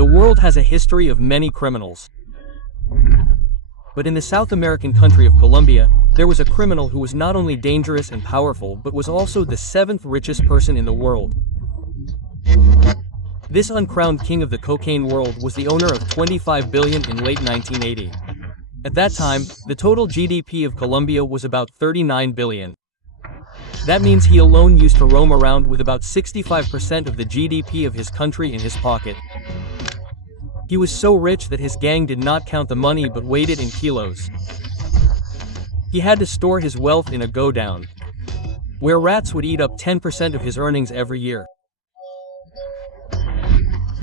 The world has a history of many criminals. But in the South American country of Colombia, there was a criminal who was not only dangerous and powerful but was also the 7th richest person in the world. This uncrowned king of the cocaine world was the owner of 25 billion in late 1980. At that time, the total GDP of Colombia was about 39 billion. That means he alone used to roam around with about 65% of the GDP of his country in his pocket. He was so rich that his gang did not count the money but weighed it in kilos. He had to store his wealth in a godown, where rats would eat up 10% of his earnings every year.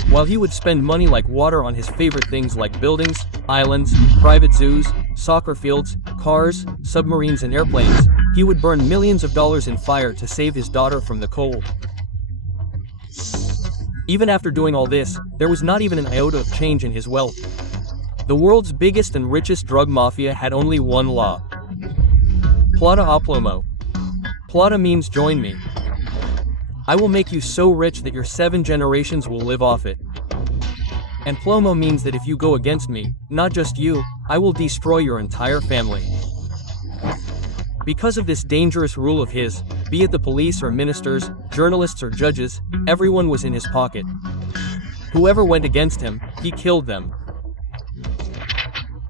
While he would spend money like water on his favorite things like buildings, islands, private zoos, soccer fields, cars, submarines and airplanes, he would burn millions of dollars in fire to save his daughter from the cold. Even after doing all this, there was not even an iota of change in his wealth. The world's biggest and richest drug mafia had only one law. Plata a plomo. Plata means join me. I will make you so rich that your 7 generations will live off it. And plomo means that if you go against me, not just you, I will destroy your entire family. Because of this dangerous rule of his, be it the police or ministers, journalists or judges, everyone was in his pocket. Whoever went against him, he killed them.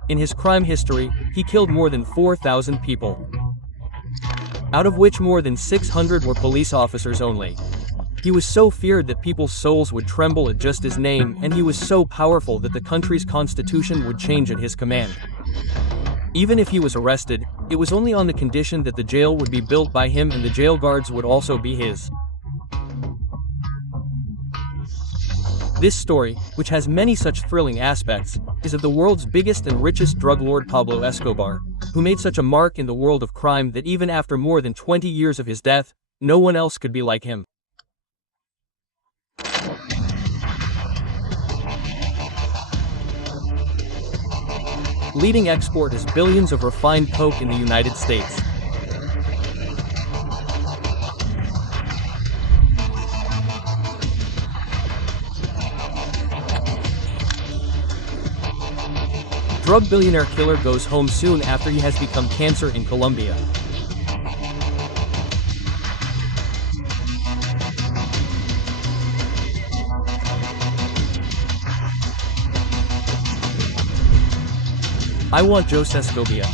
In his crime history, he killed more than 4,000 people, out of which more than 600 were police officers only. He was so feared that people's souls would tremble at just his name, and he was so powerful that the country's constitution would change at his command. Even if he was arrested, it was only on the condition that the jail would be built by him and the jail guards would also be his. This story, which has many such thrilling aspects, is of the world's biggest and richest drug lord Pablo Escobar, who made such a mark in the world of crime that even after more than 20 years of his death, no one else could be like him. Leading export is billions of refined coke in the United States. Drug billionaire killer goes home soon after he has become cancer in Colombia. I want Jose Escobar.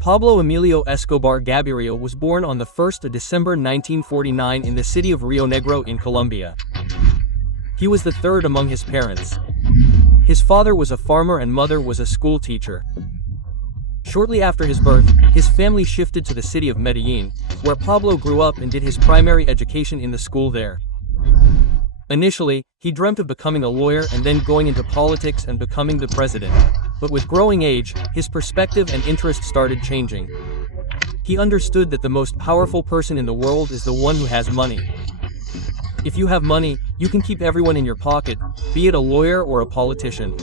Pablo Emilio Escobar Gaviria was born on the 1st of December 1949 in the city of Rio Negro in Colombia. He was the third among his parents. His father was a farmer and mother was a school teacher. Shortly after his birth, his family shifted to the city of Medellín, where Pablo grew up and did his primary education in the school there. Initially, he dreamt of becoming a lawyer and then going into politics and becoming the president. But with growing age, his perspective and interest started changing. He understood that the most powerful person in the world is the one who has money. If you have money, you can keep everyone in your pocket, be it a lawyer or a politician.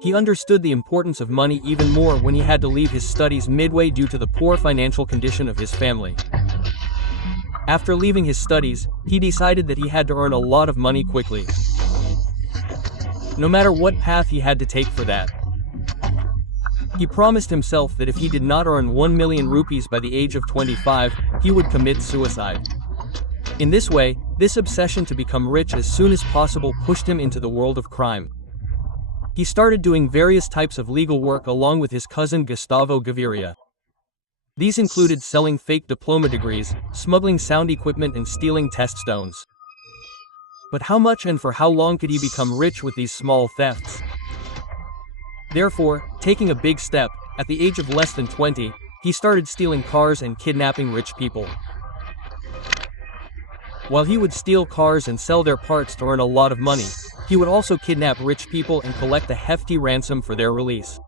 He understood the importance of money even more when he had to leave his studies midway due to the poor financial condition of his family. After leaving his studies, he decided that he had to earn a lot of money quickly, no matter what path he had to take for that. He promised himself that if he did not earn 1 million rupees by the age of 25, he would commit suicide. In this way, this obsession to become rich as soon as possible pushed him into the world of crime. He started doing various types of legal work along with his cousin Gustavo Gaviria. These included selling fake diploma degrees, smuggling sound equipment and stealing test stones. But how much and for how long could he become rich with these small thefts? Therefore, taking a big step, at the age of less than 20, he started stealing cars and kidnapping rich people. While he would steal cars and sell their parts to earn a lot of money, he would also kidnap rich people and collect a hefty ransom for their release.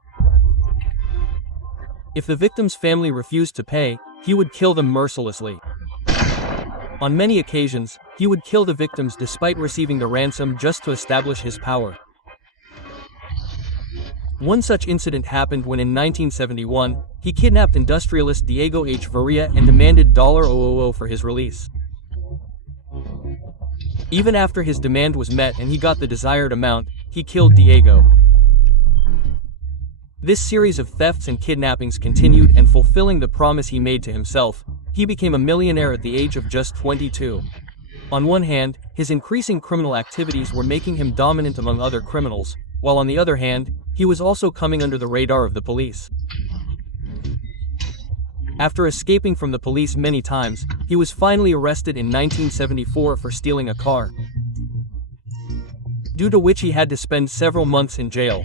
If the victim's family refused to pay, he would kill them mercilessly. On many occasions, he would kill the victims despite receiving the ransom just to establish his power. One such incident happened when in 1971, he kidnapped industrialist Diego H. Varilla and demanded $000 for his release. Even after his demand was met and he got the desired amount, he killed Diego. This series of thefts and kidnappings continued, and fulfilling the promise he made to himself, he became a millionaire at the age of just 22. On one hand, his increasing criminal activities were making him dominant among other criminals, while on the other hand, he was also coming under the radar of the police. After escaping from the police many times, he was finally arrested in 1974 for stealing a car, due to which he had to spend several months in jail.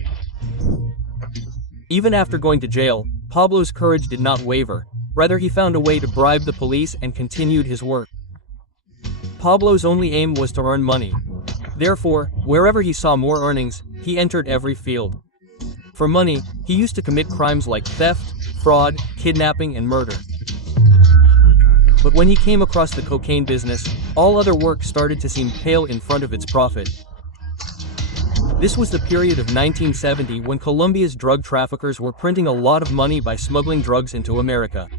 Even after going to jail, Pablo's courage did not waver. Rather, he found a way to bribe the police and continued his work. Pablo's only aim was to earn money. Therefore, wherever he saw more earnings, he entered every field. For money, he used to commit crimes like theft, fraud, kidnapping, and murder. But when he came across the cocaine business, all other work started to seem pale in front of its profit. This was the period of 1970 when Colombia's drug traffickers were printing a lot of money by smuggling drugs into America.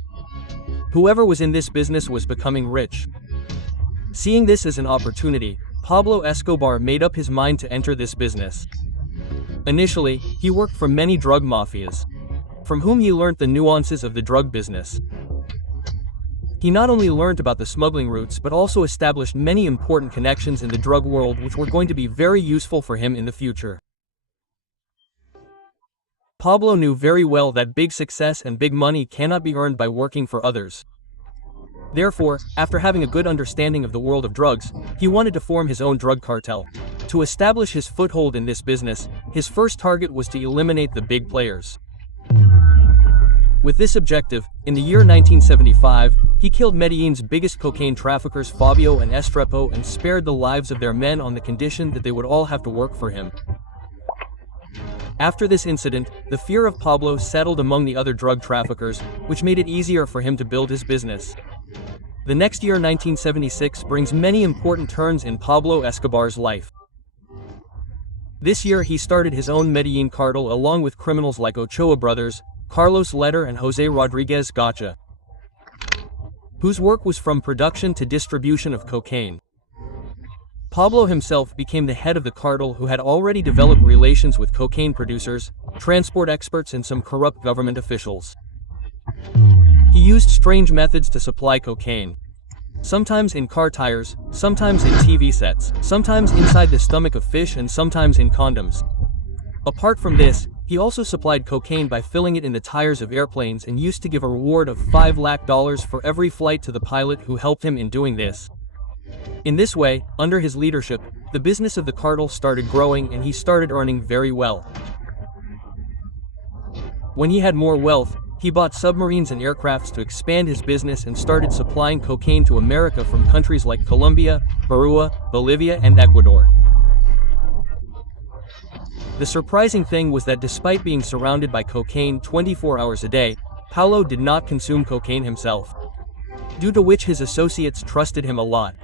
Whoever was in this business was becoming rich. Seeing this as an opportunity, Pablo Escobar made up his mind to enter this business. Initially, he worked for many drug mafias, from whom he learned the nuances of the drug business. He not only learned about the smuggling routes but also established many important connections in the drug world which were going to be very useful for him in the future. Pablo knew very well that big success and big money cannot be earned by working for others. Therefore, after having a good understanding of the world of drugs, he wanted to form his own drug cartel. To establish his foothold in this business, his first target was to eliminate the big players. With this objective, in the year 1975, he killed Medellin's biggest cocaine traffickers Fabio and Estrepo and spared the lives of their men on the condition that they would all have to work for him. After this incident, the fear of Pablo settled among the other drug traffickers, which made it easier for him to build his business. The next year, 1976, brings many important turns in Pablo Escobar's life. This year he started his own Medellín Cartel along with criminals like Ochoa brothers, Carlos Leder and José Rodríguez Gacha, whose work was from production to distribution of cocaine. Pablo himself became the head of the cartel, who had already developed relations with cocaine producers, transport experts and some corrupt government officials. He used strange methods to supply cocaine. Sometimes in car tires, sometimes in TV sets, sometimes inside the stomach of fish and sometimes in condoms. Apart from this, he also supplied cocaine by filling it in the tires of airplanes and used to give a reward of $5 lakh for every flight to the pilot who helped him in doing this. In this way, under his leadership, the business of the cartel started growing and he started earning very well. When he had more wealth, he bought submarines and aircrafts to expand his business and started supplying cocaine to America from countries like Colombia, Peru, Bolivia and Ecuador. The surprising thing was that despite being surrounded by cocaine 24 hours a day, Pablo did not consume cocaine himself, due to which his associates trusted him a lot.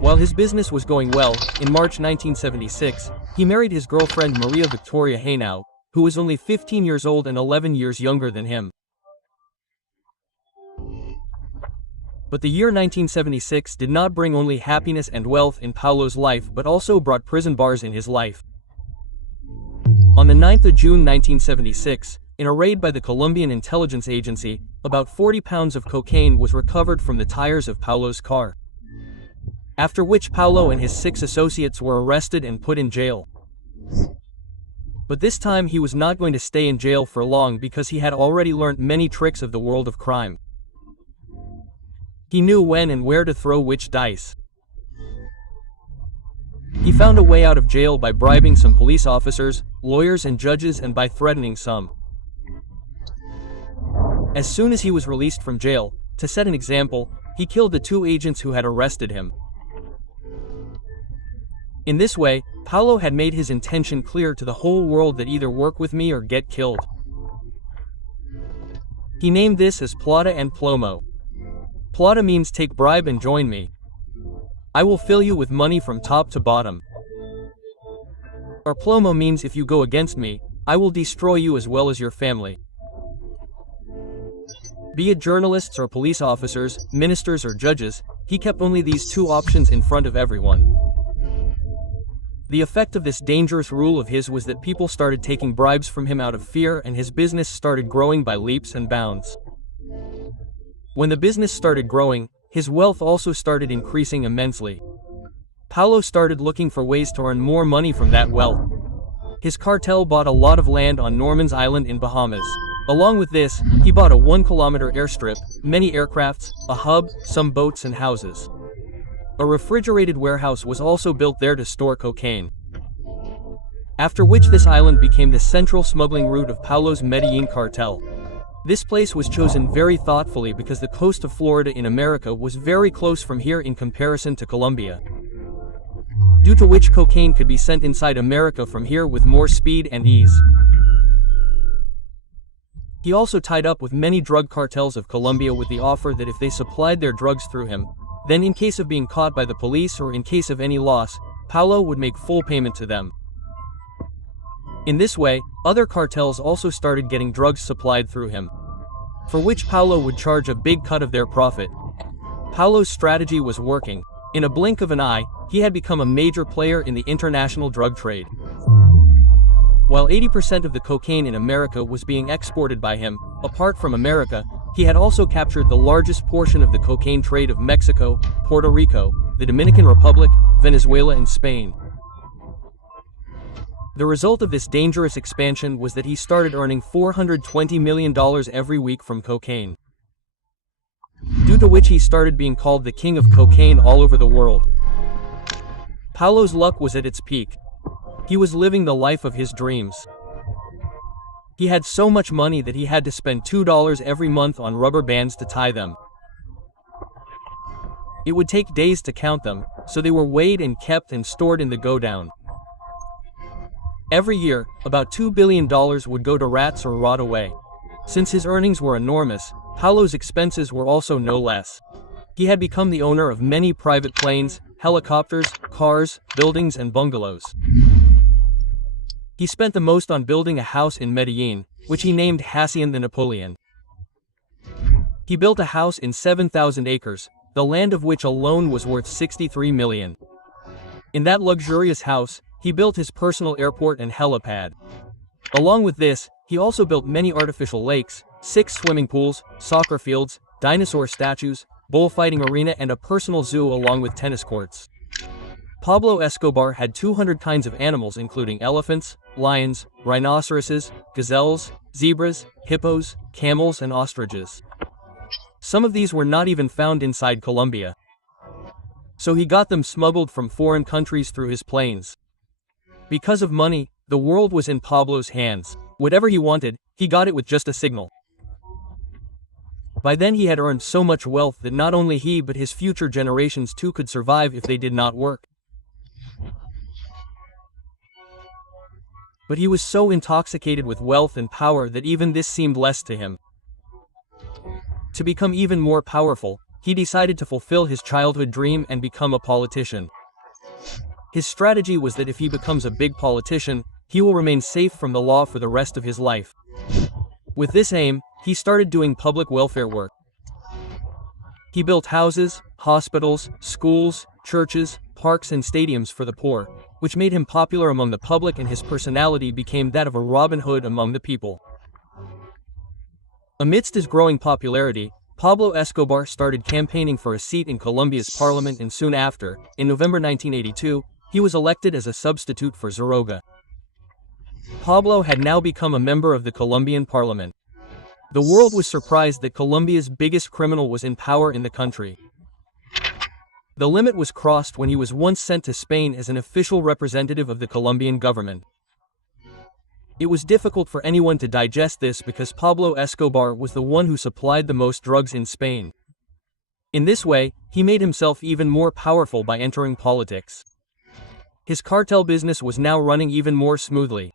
While his business was going well, in March 1976, he married his girlfriend Maria Victoria Henao, who was only 15 years old and 11 years younger than him. But the year 1976 did not bring only happiness and wealth in Pablo's life but also brought prison bars in his life. On the 9th of June 1976, in a raid by the Colombian intelligence agency, about 40 pounds of cocaine was recovered from the tires of Pablo's car. After which Pablo and his 6 associates were arrested and put in jail. But this time he was not going to stay in jail for long because he had already learnt many tricks of the world of crime. He knew when and where to throw which dice. He found a way out of jail by bribing some police officers, lawyers and judges and by threatening some. As soon as he was released from jail, to set an example, he killed the 2 agents who had arrested him. In this way, Pablo had made his intention clear to the whole world that either work with me or get killed. He named this as Plata and Plomo. Plata means take bribe and join me. I will fill you with money from top to bottom. Or Plomo means if you go against me, I will destroy you as well as your family. Be it journalists or police officers, ministers or judges, he kept only these two options in front of everyone. The effect of this dangerous rule of his was that people started taking bribes from him out of fear, and his business started growing by leaps and bounds. When the business started growing, his wealth also started increasing immensely. Pablo started looking for ways to earn more money from that wealth. His cartel bought a lot of land on Norman's Island in Bahamas. Along with this, he bought a 1-kilometer airstrip, many aircrafts, a hub, some boats and houses. A refrigerated warehouse was also built there to store cocaine. After which this island became the central smuggling route of Pablo's Medellín Cartel. This place was chosen very thoughtfully because the coast of Florida in America was very close from here in comparison to Colombia, due to which cocaine could be sent inside America from here with more speed and ease. He also tied up with many drug cartels of Colombia with the offer that if they supplied their drugs through him, then in case of being caught by the police or in case of any loss, Pablo would make full payment to them. In this way, other cartels also started getting drugs supplied through him, for which Pablo would charge a big cut of their profit. Pablo's strategy was working. In a blink of an eye, he had become a major player in the international drug trade. While 80% of the cocaine in America was being exported by him, apart from America, he had also captured the largest portion of the cocaine trade of Mexico, Puerto Rico, the Dominican Republic, Venezuela and Spain. The result of this dangerous expansion was that he started earning $420 million every week from cocaine, due to which he started being called the king of cocaine all over the world. Pablo's luck was at its peak. He was living the life of his dreams. He had so much money that he had to spend $2 every month on rubber bands to tie them. It would take days to count them, so they were weighed and kept and stored in the go-down. Every year, about $2 billion would go to rats or rot away. Since his earnings were enormous, Pablo's expenses were also no less. He had become the owner of many private planes, helicopters, cars, buildings and bungalows. He spent the most on building a house in Medellín, which he named Hacienda Napoleon. He built a house in 7,000 acres, the land of which alone was worth $63 million. In that luxurious house, he built his personal airport and helipad. Along with this, he also built many artificial lakes, 6 swimming pools, soccer fields, dinosaur statues, bullfighting arena and a personal zoo along with tennis courts. Pablo Escobar had 200 kinds of animals including elephants, lions, rhinoceroses, gazelles, zebras, hippos, camels and ostriches. Some of these were not even found inside Colombia, so he got them smuggled from foreign countries through his planes. Because of money, the world was in Pablo's hands. Whatever he wanted, he got it with just a signal. By then he had earned so much wealth that not only he but his future generations too could survive if they did not work. But he was so intoxicated with wealth and power that even this seemed less to him. To become even more powerful, he decided to fulfill his childhood dream and become a politician. His strategy was that if he becomes a big politician, he will remain safe from the law for the rest of his life. With this aim, he started doing public welfare work. He built houses, hospitals, schools, churches, parks and stadiums for the poor, which made him popular among the public, and his personality became that of a Robin Hood among the people. Amidst his growing popularity, Pablo Escobar started campaigning for a seat in Colombia's parliament, and soon after, in November 1982, he was elected as a substitute for Quiroga. Pablo had now become a member of the Colombian parliament. The world was surprised that Colombia's biggest criminal was in power in the country. The limit was crossed when he was once sent to Spain as an official representative of the Colombian government. It was difficult for anyone to digest this because Pablo Escobar was the one who supplied the most drugs in Spain. In this way, he made himself even more powerful by entering politics. His cartel business was now running even more smoothly.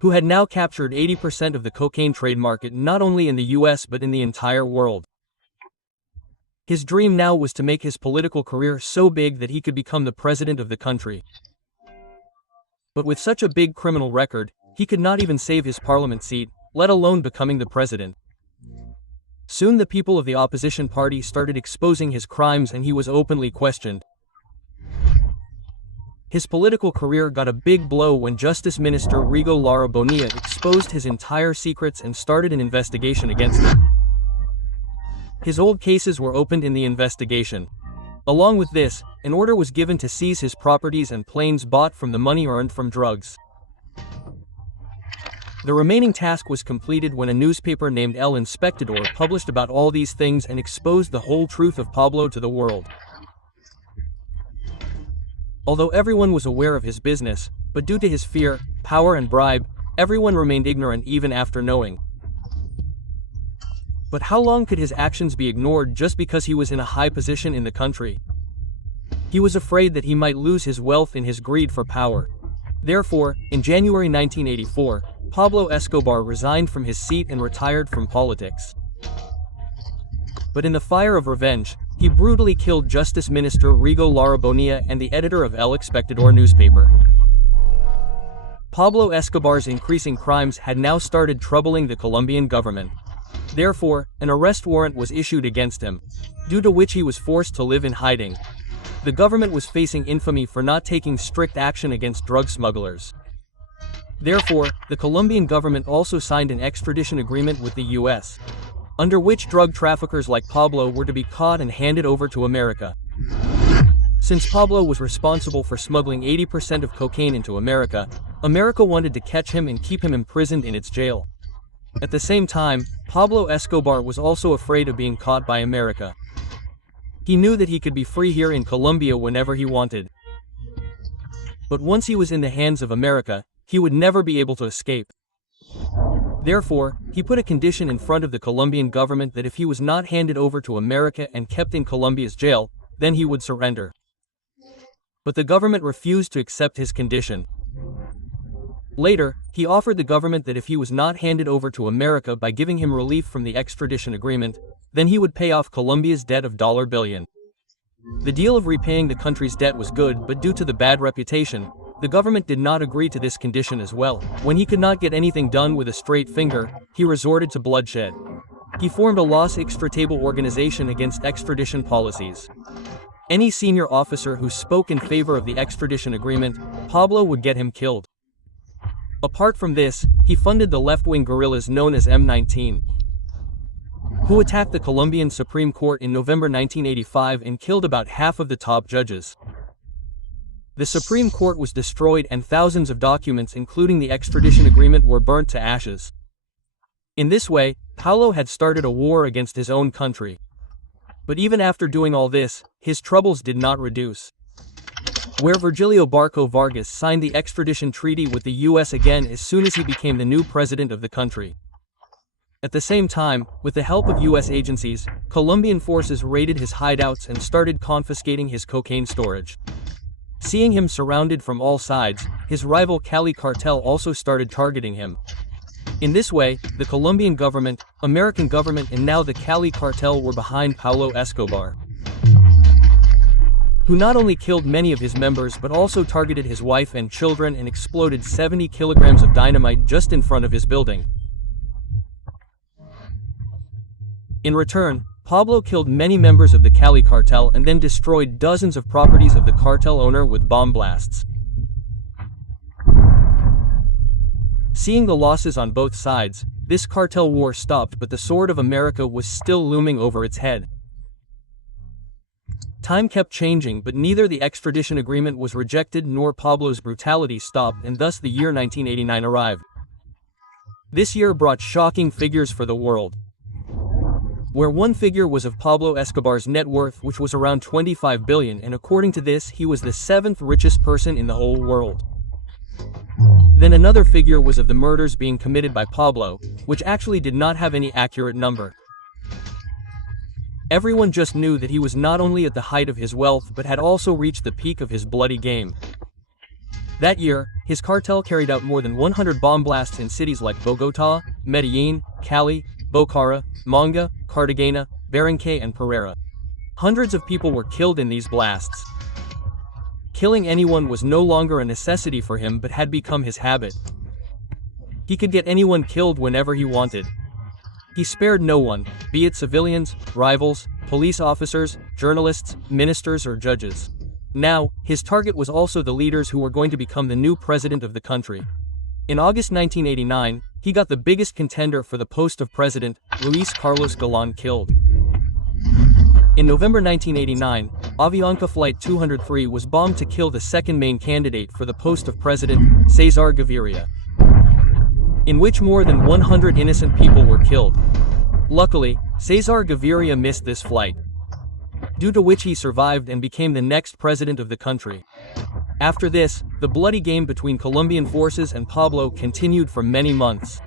Who had now captured 80% of the cocaine trade market not only in the US but in the entire world. His dream now was to make his political career so big that he could become the president of the country. But with such a big criminal record, he could not even save his parliament seat, let alone becoming the president. Soon the people of the opposition party started exposing his crimes and he was openly questioned. His political career got a big blow when Justice Minister Rigo Lara Bonilla exposed his entire secrets and started an investigation against him. His old cases were opened in the investigation. Along with this, an order was given to seize his properties and planes bought from the money earned from drugs. The remaining task was completed when a newspaper named El Inspectador published about all these things and exposed the whole truth of Pablo to the world. Although everyone was aware of his business, but due to his fear, power and bribe, everyone remained ignorant even after knowing. But how long could his actions be ignored just because he was in a high position in the country? He was afraid that he might lose his wealth in his greed for power. Therefore, in January 1984, Pablo Escobar resigned from his seat and retired from politics. But in the fire of revenge, he brutally killed Justice Minister Rigo Lara Bonilla and the editor of El Espectador newspaper. Pablo Escobar's increasing crimes had now started troubling the Colombian government. Therefore, an arrest warrant was issued against him, due to which he was forced to live in hiding. The government was facing infamy for not taking strict action against drug smugglers. Therefore, the Colombian government also signed an extradition agreement with the U.S., under which drug traffickers like Pablo were to be caught and handed over to America. Since Pablo was responsible for smuggling 80% of cocaine into America, America wanted to catch him and keep him imprisoned in its jail. At the same time, Pablo Escobar was also afraid of being caught by America. He knew that he could be free here in Colombia whenever he wanted. But once he was in the hands of America, he would never be able to escape. Therefore, he put a condition in front of the Colombian government that if he was not handed over to America and kept in Colombia's jail, then he would surrender. But the government refused to accept his condition. Later, he offered the government that if he was not handed over to America by giving him relief from the extradition agreement, then he would pay off Colombia's debt of $1 billion. The deal of repaying the country's debt was good, but due to the bad reputation, the government did not agree to this condition as well. When he could not get anything done with a straight finger, he resorted to bloodshed. He formed a Los Extratable organization against extradition policies. Any senior officer who spoke in favor of the extradition agreement, Pablo would get him killed. Apart from this, he funded the left-wing guerrillas known as M19, who attacked the Colombian Supreme Court in November 1985 and killed about half of the top judges. The Supreme Court was destroyed and thousands of documents including the extradition agreement were burnt to ashes. In this way, Pablo had started a war against his own country. But even after doing all this, his troubles did not reduce. Where Virgilio Barco Vargas signed the extradition treaty with the U.S. again as soon as he became the new president of the country. At the same time, with the help of U.S. agencies, Colombian forces raided his hideouts and started confiscating his cocaine storage. Seeing him surrounded from all sides, his rival Cali cartel also started targeting him. In this way, the Colombian government, American government and now the Cali cartel were behind Pablo Escobar, who not only killed many of his members but also targeted his wife and children and exploded 70 kilograms of dynamite just in front of his building. In return, Pablo killed many members of the Cali cartel and then destroyed dozens of properties of the cartel owner with bomb blasts. Seeing the losses on both sides, this cartel war stopped, but the sword of America was still looming over its head. Time kept changing, but neither the extradition agreement was rejected nor Pablo's brutality stopped, and thus the year 1989 arrived. This year brought shocking figures for the world, where one figure was of Pablo Escobar's net worth, which was around $25 billion, and according to this, he was the 7th richest person in the whole world. Then another figure was of the murders being committed by Pablo, which actually did not have any accurate number. Everyone just knew that he was not only at the height of his wealth but had also reached the peak of his bloody game. That year, his cartel carried out more than 100 bomb blasts in cities like Bogotá, Medellín, Cali, Bocara, Manga, Cartagena, Barranquilla and Pereira. Hundreds of people were killed in these blasts. Killing anyone was no longer a necessity for him but had become his habit. He could get anyone killed whenever he wanted. He spared no one, be it civilians, rivals, police officers, journalists, ministers or judges. Now, his target was also the leaders who were going to become the new president of the country. In August 1989, he got the biggest contender for the post of president, Luis Carlos Galán, killed. In November 1989, Avianca Flight 203 was bombed to kill the second main candidate for the post of president, Cesar Gaviria, in which more than 100 innocent people were killed. Luckily, Cesar Gaviria missed this flight, due to which he survived and became the next president of the country. After this, the bloody game between Colombian forces and Pablo continued for many months.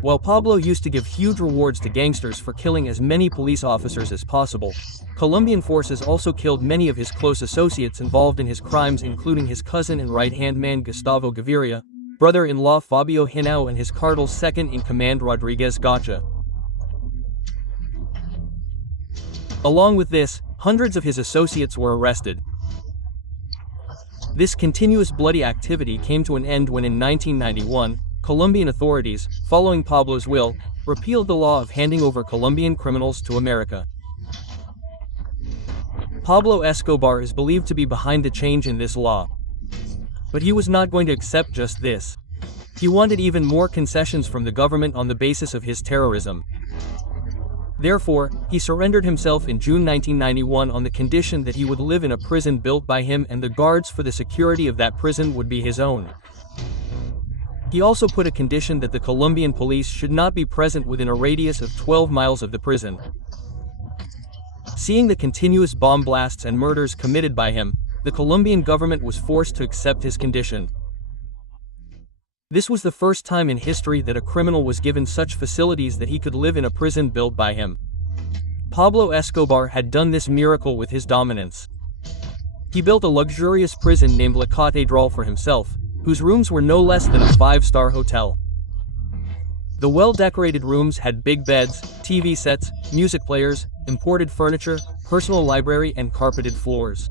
While Pablo used to give huge rewards to gangsters for killing as many police officers as possible, Colombian forces also killed many of his close associates involved in his crimes, including his cousin and right-hand man Gustavo Gaviria, brother-in-law Fabio Hinao and his cartel's second-in-command Rodriguez Gacha. Along with this, hundreds of his associates were arrested. This continuous bloody activity came to an end when in 1991, Colombian authorities, following Pablo's will, repealed the law of handing over Colombian criminals to America. Pablo Escobar is believed to be behind the change in this law. But he was not going to accept just this. He wanted even more concessions from the government on the basis of his terrorism. Therefore, he surrendered himself in June 1991 on the condition that he would live in a prison built by him and the guards for the security of that prison would be his own. He also put a condition that the Colombian police should not be present within a radius of 12 miles of the prison. Seeing the continuous bomb blasts and murders committed by him, the Colombian government was forced to accept his condition. This was the first time in history that a criminal was given such facilities that he could live in a prison built by him. Pablo Escobar had done this miracle with his dominance. He built a luxurious prison named La Catedral for himself, whose rooms were no less than a 5-star hotel. The well-decorated rooms had big beds, TV sets, music players, imported furniture, personal library and carpeted floors.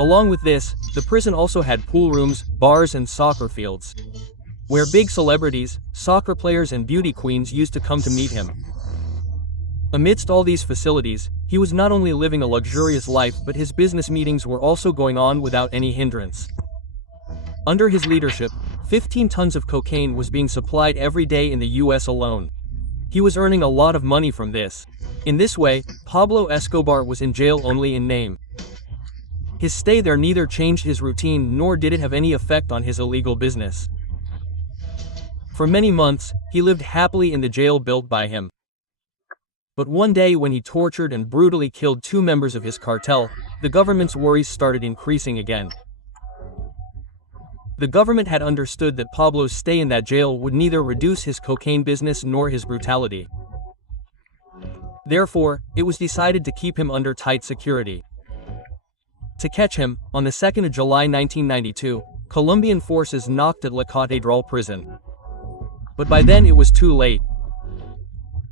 Along with this, the prison also had pool rooms, bars and soccer fields, where big celebrities, soccer players and beauty queens used to come to meet him. Amidst all these facilities, he was not only living a luxurious life but his business meetings were also going on without any hindrance. Under his leadership, 15 tons of cocaine was being supplied every day in the US alone. He was earning a lot of money from this. In this way, Pablo Escobar was in jail only in name. His stay there neither changed his routine nor did it have any effect on his illegal business. For many months, he lived happily in the jail built by him. But one day when he tortured and brutally killed 2 members of his cartel, the government's worries started increasing again. The government had understood that Pablo's stay in that jail would neither reduce his cocaine business nor his brutality. Therefore, it was decided to keep him under tight security. To catch him, on the 2nd of July 1992, Colombian forces knocked at La Catedral prison. But by then it was too late.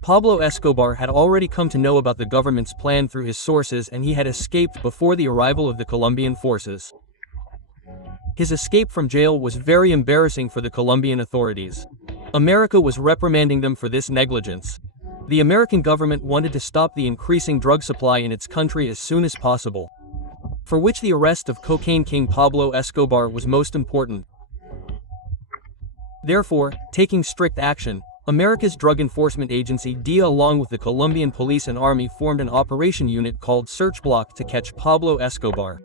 Pablo Escobar had already come to know about the government's plan through his sources and he had escaped before the arrival of the Colombian forces. His escape from jail was very embarrassing for the Colombian authorities. America was reprimanding them for this negligence. The American government wanted to stop the increasing drug supply in its country as soon as possible, for which the arrest of cocaine king Pablo Escobar was most important. Therefore, taking strict action, America's Drug Enforcement Agency DEA along with the Colombian police and army formed an operation unit called Search Block to catch Pablo Escobar.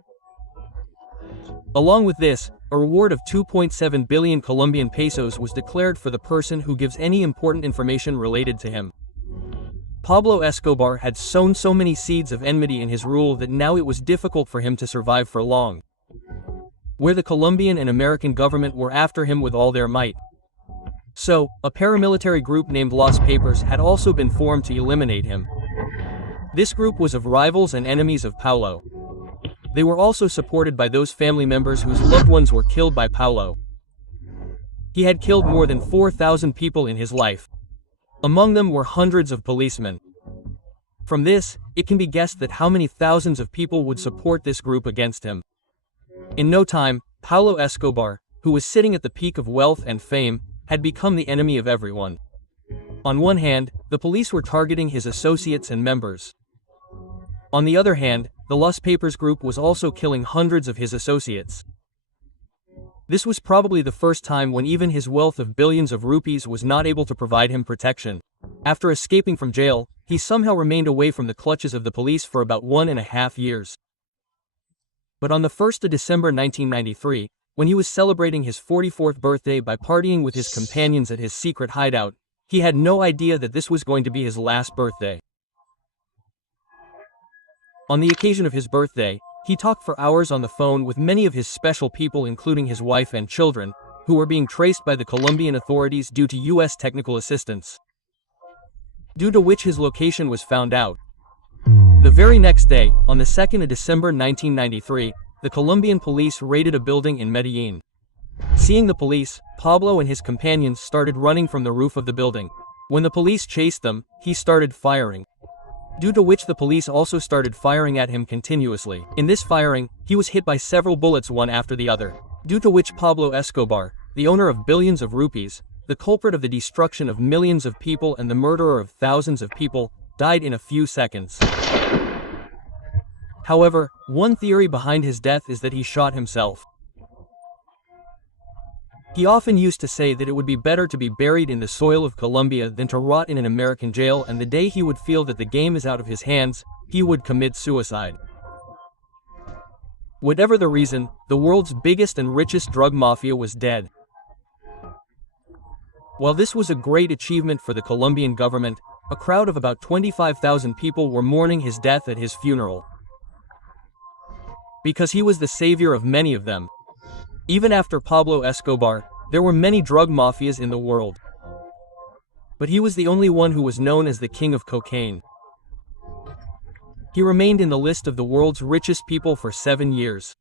Along with this, a reward of 2.7 billion Colombian pesos was declared for the person who gives any important information related to him. Pablo Escobar had sown so many seeds of enmity in his rule that now it was difficult for him to survive for long, where the Colombian and American government were after him with all their might. So, a paramilitary group named Los Papers had also been formed to eliminate him. This group was of rivals and enemies of Pablo. They were also supported by those family members whose loved ones were killed by Pablo. He had killed more than 4,000 people in his life. Among them were hundreds of policemen. From this, it can be guessed that how many thousands of people would support this group against him. In no time, Pablo Escobar, who was sitting at the peak of wealth and fame, had become the enemy of everyone. On one hand, the police were targeting his associates and members. On the other hand, the Los Papers group was also killing hundreds of his associates. This was probably the first time when even his wealth of billions of rupees was not able to provide him protection. After escaping from jail, he somehow remained away from the clutches of the police for about 1.5 years. But on the 1st of December 1993, when he was celebrating his 44th birthday by partying with his companions at his secret hideout, he had no idea that this was going to be his last birthday. On the occasion of his birthday, he talked for hours on the phone with many of his special people, including his wife and children, who were being traced by the Colombian authorities due to U.S. technical assistance, due to which his location was found out. The very next day, on the 2nd of December 1993, the Colombian police raided a building in Medellín. Seeing the police, Pablo and his companions started running from the roof of the building. When the police chased them, he started firing, due to which the police also started firing at him continuously. In this firing, he was hit by several bullets one after the other, due to which Pablo Escobar, the owner of billions of rupees, the culprit of the destruction of millions of people and the murderer of thousands of people, died in a few seconds. However, one theory behind his death is that he shot himself. He often used to say that it would be better to be buried in the soil of Colombia than to rot in an American jail, and the day he would feel that the game is out of his hands, he would commit suicide. Whatever the reason, the world's biggest and richest drug mafia was dead. While this was a great achievement for the Colombian government, a crowd of about 25,000 people were mourning his death at his funeral, because he was the savior of many of them. Even after Pablo Escobar, there were many drug mafias in the world, but he was the only one who was known as the king of cocaine. He remained in the list of the world's richest people for 7 years.